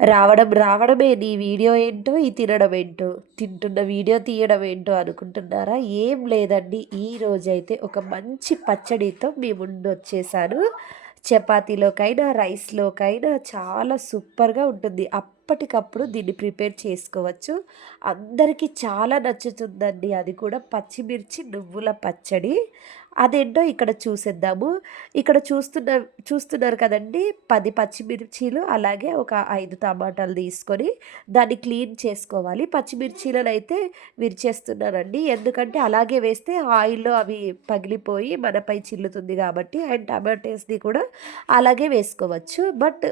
రావడమే నీ వీడియో ఏంటో, ఈ తినడం ఏంటో, తింటున్న వీడియో తీయడం ఏంటో అనుకుంటున్నారా? ఏం లేదండి. ఈరోజైతే ఒక మంచి పచ్చడితో మీ ముందు వచ్చేసాను. చపాతీలోకైనా, రైస్‌లోకైనా చాలా సూపర్‌గా ఉంటుంది. అప్పటికప్పుడు దీన్ని ప్రిపేర్ చేసుకోవచ్చు. అందరికీ చాలా నచ్చుతుందండి. అది కూడా పచ్చిమిర్చి నువ్వుల పచ్చడి. అదేంటో ఇక్కడ చూసేద్దాము. ఇక్కడ చూస్తున్నారు కదండీ! 10 పచ్చిమిర్చీలు, అలాగే ఒక 5 టమాటాలు తీసుకొని దాన్ని క్లీన్ చేసుకోవాలి. పచ్చిమిర్చీలనైతే విరిచేస్తున్నానండి. ఎందుకంటే అలాగే వేస్తే ఆయిల్‌లో అవి పగిలిపోయి మనపై చిల్లుతుంది కాబట్టి. అండ్ టమాటోస్‌ని కూడా అలాగే వేసుకోవచ్చు. బట్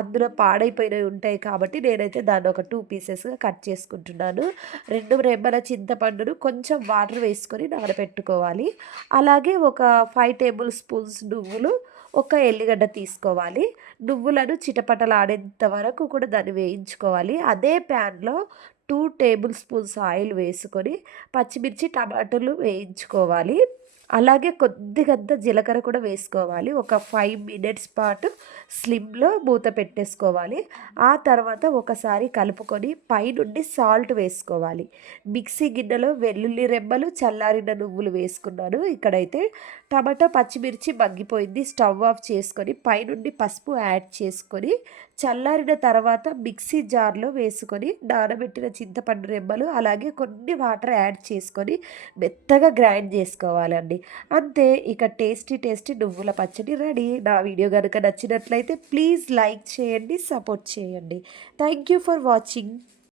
అందులో పాడైపోయినవి ఉంటాయి కాబట్టి నేనైతే దాన్ని ఒక 2 పీసెస్‌గా కట్ చేసుకుంటున్నాను. 2 రెమ్మల చింతపండును కొంచెం వాటర్ వేసుకొని నానబెట్టుకోవాలి. అలాగే ఒక 5 టేబుల్ స్పూన్స్ నువ్వులు, ఒక ఎల్లిగడ్డ తీసుకోవాలి. నువ్వులను చిటపటలాడేంత వరకు కూడా దాన్ని వేయించుకోవాలి. అదే ప్యాన్‌లో 2 టేబుల్ స్పూన్స్ ఆయిల్ వేసుకొని పచ్చిమిర్చి, టమాటాలు వేయించుకోవాలి. అలాగే కొద్దిగంత జీలకర్ర కూడా వేసుకోవాలి. ఒక 5 మినిట్స్ పాటు స్లిమ్‌లో మూత పెట్టేసుకోవాలి. ఆ తర్వాత ఒకసారి కలుపుకొని పైనుండి సాల్ట్ వేసుకోవాలి. మిక్సీ గిన్నెలో వెల్లుల్లి రెమ్మలు, చల్లారిన నువ్వులు వేసుకున్నాను. ఇక్కడైతే టమాటో, పచ్చిమిర్చి మగ్గిపోయింది. స్టవ్ ఆఫ్ చేసుకొని పైనుండి పసుపు యాడ్ చేసుకొని చల్లారిన తర్వాత మిక్సీ జార్‌లో వేసుకొని నానబెట్టిన చింతపండు రెమ్మలు, అలాగే కొన్ని వాటర్ యాడ్ చేసుకొని మెత్తగా గ్రైండ్ చేసుకోవాలండి. అంతే, ఇక టేస్టీ టేస్టీ నువ్వుల పచ్చడి రెడీ. నా వీడియో కనుక నచ్చినట్లయితే ప్లీజ్ లైక్ చేయండి, సపోర్ట్ చేయండి. Thank you for watching.